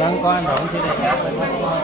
ยังก่อนเดี๋ยวมันจะได้แอปไปวัดก่อน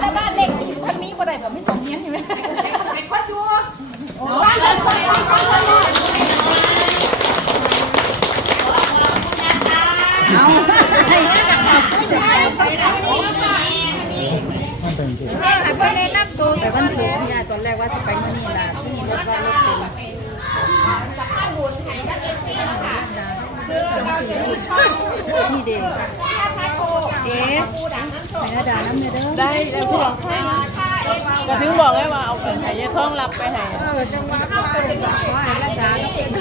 แต่บ้านเล็กอยู่ทางนี้บ่ได้ก็ไม่สมเนี้ยใช่ไหม มันเป็นที่ ให้เพื่อนแนะนำตัวแต่วันศุกร์เนี่ยตอนแรกว่าจะไปเมื่อนี่นะที่นี่รถว่ารถเต็ม นี่เด็กเอ๊ะไหนนะด่าน้ำเนเด้อได้ได้พวกก็ถึงบอกไงว่าเอาเป็นไห้ยายท้องรับไปให้เออจังหวะก็เป็นขอให้ละด่าน้ำ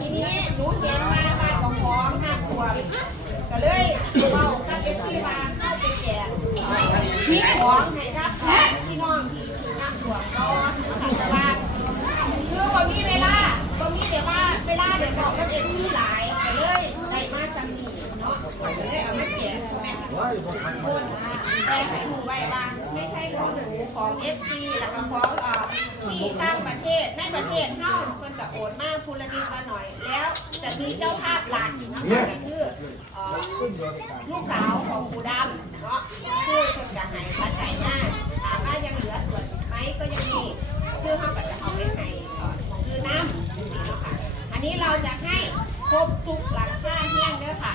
ทีนี้หนูเห็นมาบ้านของของห้าขวบก็เลยเอากับเอฟซีมาเอาไปแจกมีของให้ครับพี่น้องที่น้ำท่วมก็ขันตลาดคือว่ามีเวลาบ่มีเดี๋ยวว่าเวลาเดี๋ยวบอกกับเอฟซีหลายก็เลยได้มาจำนี่เนาะก็เลยเอามาแจก แม่แต่ให้หนูไว้ว่าไม่ใช่ของหนูของเอฟซีแล้วก็ของเอ่อที่ต่างประเทศในประเทศเฮาเพิ่นก็โอนมาพูละนิดละหน่อย แล้วจะมีเจ้าภาพหลักนะคะก็คือเอ่อลูกสาวของครูดำเนาะคือเพิ่นก็ให้ปัจจัยหน้าถามว่ายังเหลือส่วนไหมก็ยังมีคือเฮาก็จะเอาไปให้เอ่อของคือน้ำนี่เนาะค่ะอันนี้เราจะให้ครบทุกหลังค่าเที่ยงเด้อค่ะ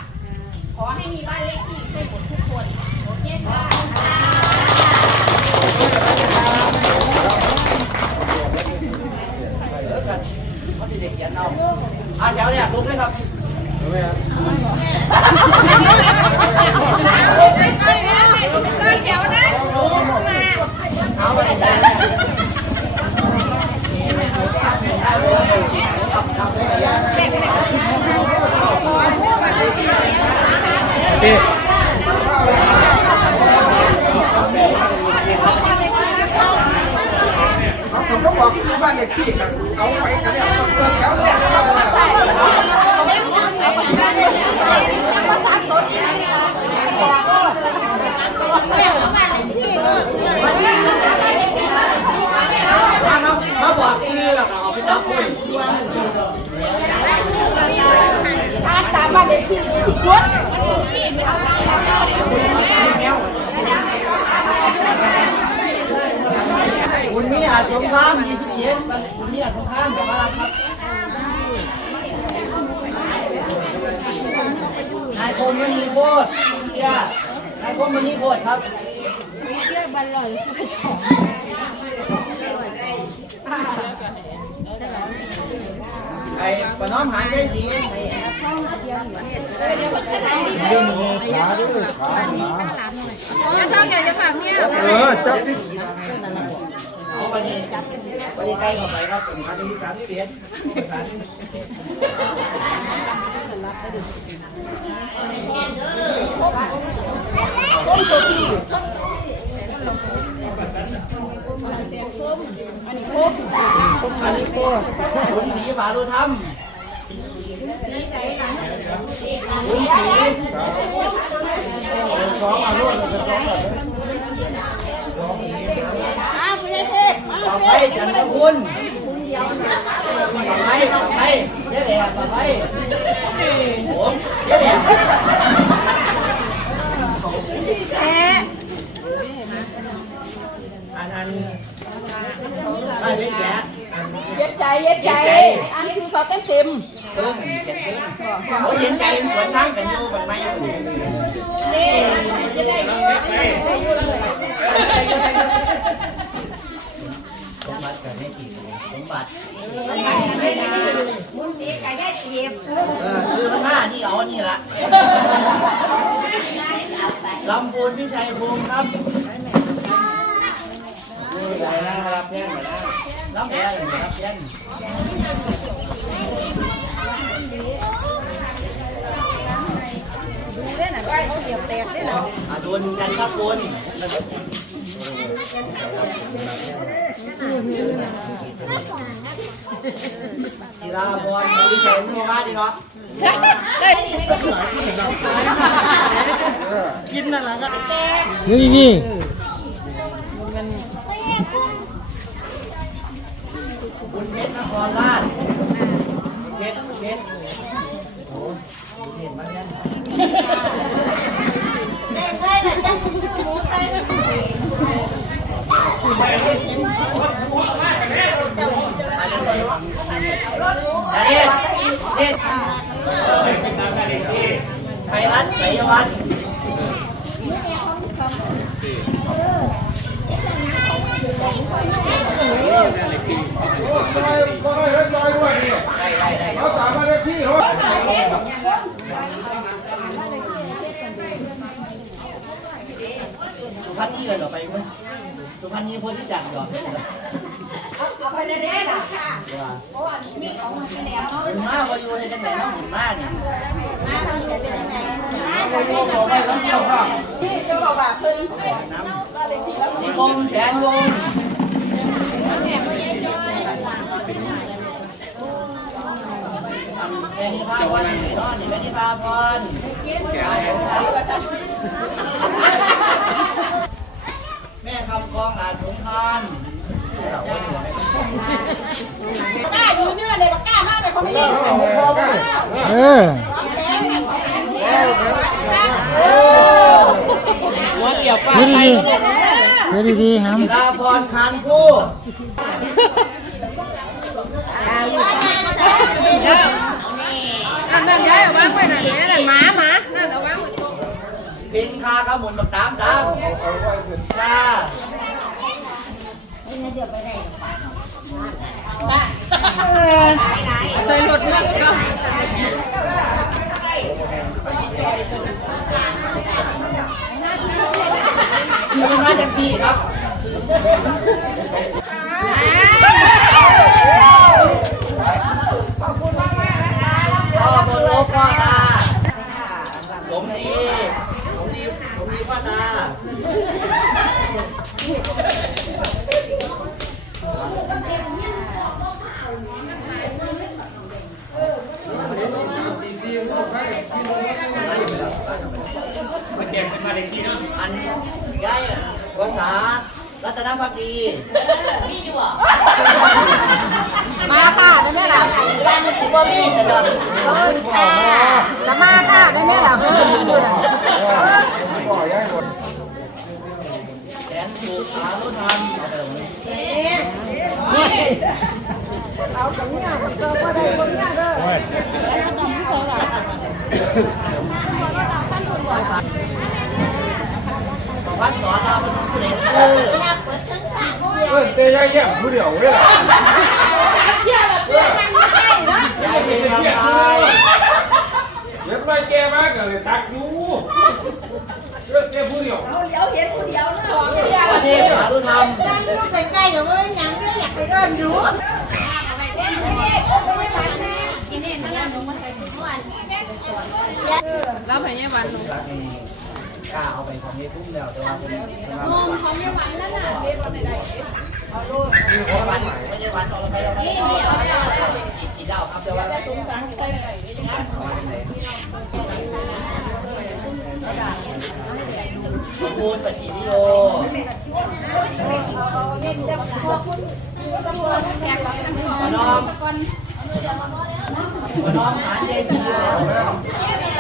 ขอให้มีบ้านเลขที่ให้หมดทุกคนโอเคค่ะอ่าแถวเนี่ยลุกเลยครับลุกเลยครับ เอาไปไหน ที่ เขาผมก็บอกที่บ้านเด็กที่กันเอาไปกันแล้วเปิดแถวเนี่ยนะครับ มาเนาะมาบอกชื่อแล้วก็เอาไปจับคุณ ตามบ้านเลขที่ที่สุด คุณมีอา สงคราม27คุณมีอาสงครามจะมารับครับนายคมมันมีโคตรเนี่ยนายคมมันมีโคตรครับไอ้ปน้อมหานใจสีไอ้เรื่องมือขาด้วยขาขาแล้วชอบอยากจะฝากเนี่ยเออจับที่เอา ไปนี่ไปนี่ใกล้เข้าไปครับเป็นพันที่สามที่เหรียญสามที่คุณสีฝาดูทำคุณสีคุณสีสองอารุณสองแบบ ต่อไปจันทคุณต่อไปต่อไปเจ๊แดงต่อไปผมเจ๊แดงอันอันอันเจ๊แกอันเย็ดใจเย็ดใจอันคือเขาเต็มเต็มเติมเจ็ดเติมโอ้ยเห็นใจสวนทางกันอยู่แบบไม่อยู่ จะได้กี่สมบัติมุนนี้ก็ได้เก็บเออซื้อมาานี่เอานี่ละลำพูนพี่ชัยภูมิครับนี่ไงนะครับแพนนะรับเพี้นนะครเลยดูได้หน่อยเขาเหยียบเตะได้หน่อยอะโดนกันครับโดน กีฬาบอลที่เซนโมบ้านดีเนาะกินน่ะล่ะก็นี่นี่บุญเพชรนครราชเพชรเพชรโอ้เห็นมาแล้วเด็กไทยแต่จะซื้อหมูไทย ไปรัดไปที่เลยเหรอไปเว้ย พันยี่พอที่จับหยอกเอาไปเลยได้หรอค่ะโอ้มีของมาที่แล้วเนาะมาพออยู่ในจังไหนเนาะมาเนี่ยมาตอนนี้เป็นยังไงมาตอนนี้บอกไปแล้วเจ้าค่ะพี่จะบอกว่าเพิ่นที่กรมแสนลมแม่นิพาพรนี่แม่นิพาพรแก่ คำกาจสงครามกล้าอยู่นี่เลยกล้ามากไปเขาไม่เล่นเออหัวเกี่ยวป้าดีดีดีดีครับกีฬาพรคานผู้นั่นนั่นย้ายเอาวางไว้นั่นนั่นหมาหมานั่นเอาวางไว้ตรงพิงคากระหมุนแบักตามตามจ้า ใส่รถมากก็ซื้อมาจากซีครับขอบคุณมากนะคะขอบคุณมาก อันย้ายภาษารัตนพักดีมาค่ะได้ไหมล่ะบ้านมันสิบ่มีสะดอกเพิ่นค่ะแล้วมาค่ะได้ไหมล่ะเพิ่นบ่ย้ายหมดแสนสุขอารุธรรมเอาตรงนี้เอาก็บ่ได้คนนี้เด้อ วัดสอนเราเป็นผู้เล่นเออเปิดทั้งสามคนเออเตยแย่งผู้เดียวเลยเที่ยวแบบเพื่อนมันไม่ใช่เนาะเดี๋ยวไม่แก้มากเลยตักอยู่เรื่องแก้ผู้เดียวเอาเดี๋ยวเห็นผู้เดียวเนาะสองเที่ยวแบบเพื่อนทำเพื่อนลูกไปใกล้เดี๋ยวไม่ยังเนี่ยอยากไปเอิ้นอยู่ รับให้ยายวันกล้าเอาไปทำให้พุ่มแล้วแต่ว่าผมงงของยายวันนั่นน่ะเทวันไหนเอาลูกไม่ใช่วันไม่ใช่วันเอาไปเอาไปกินเหล้าครับแต่ว่าสงสารใส่ขอบคุณปฏิวิโยเน้นจะขอบคุณตำรวจแขกรับเชิญขอน้อมขอน้อมหานใจสีเสร็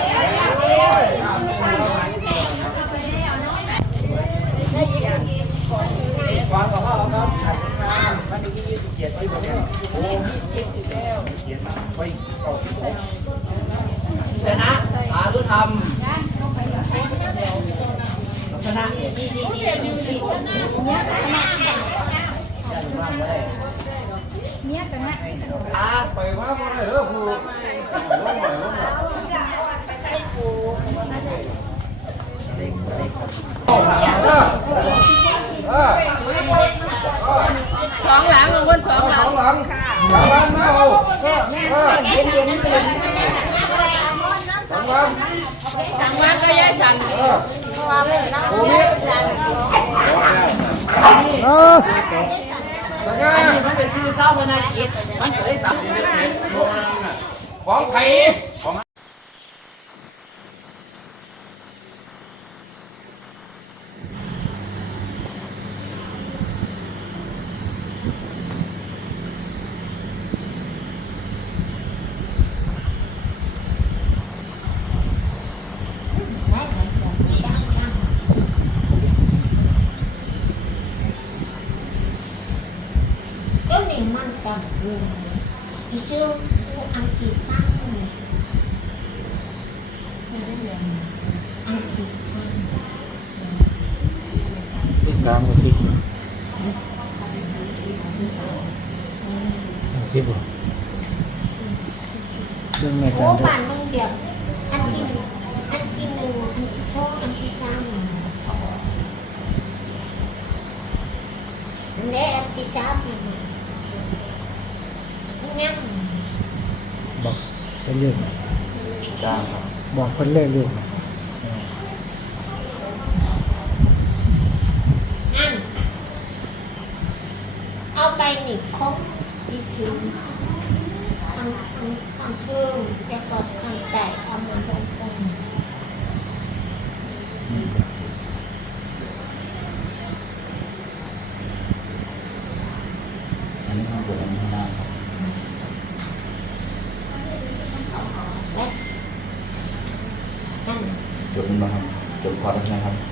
ความของพ่อครับฉันนะวันที่ยี่สิบเจ็ดไปหมดแล้วโอ้ยี่สิบเจ็ดอยู่แล้วเจ็ดมาไปเก้าสิบหกชนะอาลุธรรมชนะนี่นี่นี่นี่เนี่ยกันนะอาไปว่าบ่ได้เด้อครู สองหลังลงบนสองหลัสงองหลังสามวันมาเอาเออเย็นเย็นเย็นสองวันทางวันก็ย้ายสั่งเออเพราะว่าเรื่องเราเนี่ยจันเออเป็นไงอันนี้มันเป็นซื้อเศร้าพนักกิจมันก็เลยสั่งของไผ่ของ ก็หนึ่ง มันกับลุงอีชื่ออังกฤษสร้างอังกฤษสร้างที่สามก็สิบสิบบ่เรื่องแม่โอ้กันเด้อป่านมึงเดียวอันที่อันที่หนึ่งอันที่สองอันที่สามอันนี้อันที่สามนี่ยังบอกเพิ่นเลิกไหมจ้าครับบอกเพิ่นเลิกเลิกไหมอันเอาไปหนิของดิฉันทางทางทางเพิ่มจะกดทางแตกเอามันตรงตรงอันนี้ข้างบนอันนี้ข้างล่างครับ และ ขอรับนะครับ